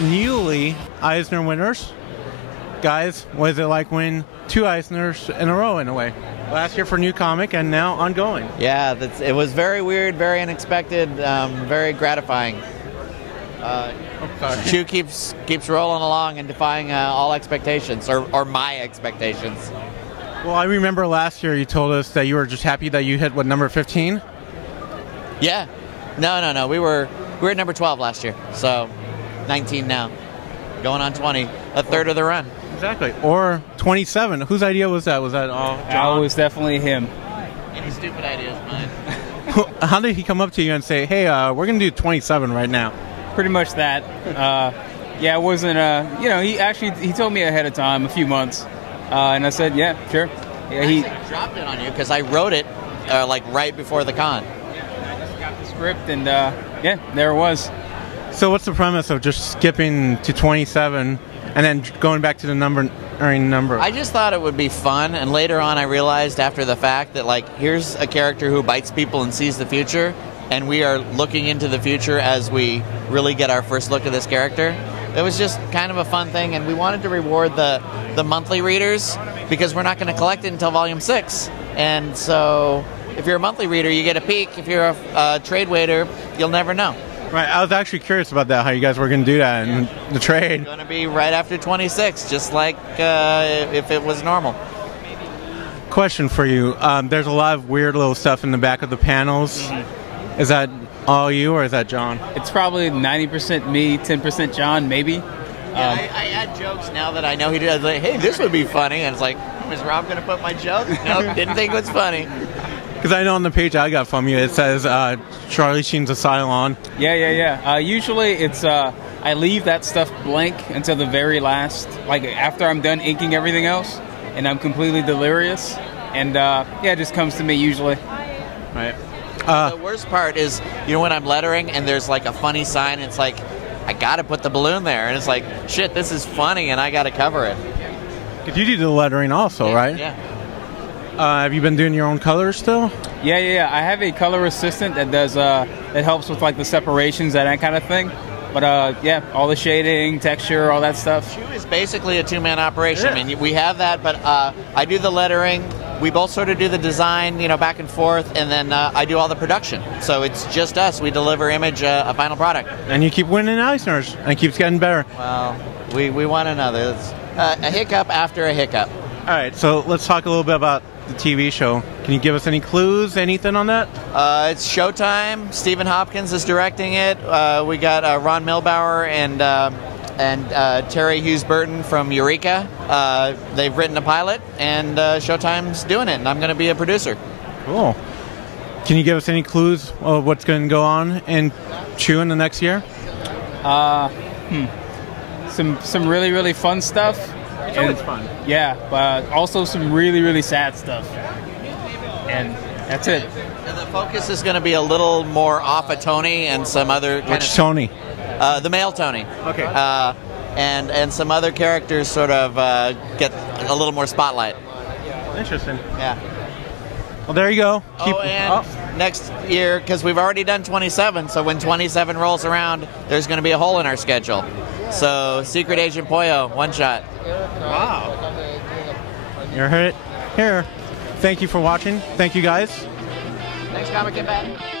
newly Eisner winners. Guys, what is it like winning 2 Eisners in a row in a way? Last year for New Comic and now ongoing. Yeah, it was very weird, very unexpected, very gratifying. Shu keeps rolling along and defying all expectations, or my expectations. Well, I remember last year you told us that you were just happy that you hit, what, number 15? Yeah. No. We were at number 12 last year, so 19 now. Going on 20, a third of the run. Exactly. Or 27. Whose idea was that? Was that all John? It was definitely him. Any stupid ideas, mine. How did he come up to you and say, hey, we're going to do 27 right now? Pretty much that. Yeah, it wasn't, he told me ahead of time, a few months. And I said, yeah, sure. Yeah, he dropped it on you because I wrote it right before the con. I just got the script and yeah, there it was. So what's the premise of just skipping to 27 and then going back to the number? I just thought it would be fun, and later on I realized after the fact that here's a character who bites people and sees the future, and we are looking into the future as we really get our first look at this character. It was just kind of a fun thing, and we wanted to reward the monthly readers because we're not going to collect it until Volume 6. And so if you're a monthly reader, you get a peek. If you're a trade waiter, you'll never know. Right, I was actually curious about that, how you guys were going to do that in the trade. It's going to be right after 26, just like if it was normal. Question for you. There's a lot of weird little stuff in the back of the panels. Mm-hmm. Is that all you, or is that John? It's probably 90% me, 10% John, maybe. Yeah, I add jokes now that I know he does. Like, hey, this would be funny. And it's like, is Rob going to put my joke? No, didn't think it was funny. Because I know on the page I got from you, it says Charlie Sheen's a Cylon. Yeah. Usually it's, I leave that stuff blank until the very last, after I'm done inking everything else, and I'm completely delirious. And it just comes to me usually. Right. The worst part is, when I'm lettering and there's a funny sign, it's like, I got to put the balloon there. And it's like, shit, this is funny and I got to cover it. Because you do the lettering also, right? Yeah. Have you been doing your own colors still? Yeah. I have a color assistant that does that helps with the separations and that kind of thing. But yeah, all the shading, texture, all that stuff. Shu is basically a two-man operation. Yeah. I mean, we have that, but I do the lettering. We both sort of do the design, back and forth, and then I do all the production. So it's just us. We deliver Image a final product. And you keep winning Eisners, and it keeps getting better. Well, we want another. It's a hiccup after a hiccup. All right, so let's talk a little bit about the TV show. Can you give us any clues, anything on that? It's Showtime. Stephen Hopkins is directing it. We got Ron Milbauer and Terry Hughes Burton from Eureka. They've written a pilot, and Showtime's doing it, and I'm going to be a producer. Cool. Can you give us any clues of what's going to go on in Chew in the next year? Some really, really fun stuff. It's always fun. Yeah, but also some really, really sad stuff. And that's it. And the focus is going to be a little more off of Tony and some other kind Which Tony? The male Tony. Okay. And some other characters sort of get a little more spotlight. Interesting. Yeah. Well, there you go. Next year, because we've already done 27, so when 27 rolls around, there's going to be a hole in our schedule. So, Secret Agent Poyo, one shot. Wow. You heard it here. Thank you for watching. Thank you, guys. Thanks, ComicImpact.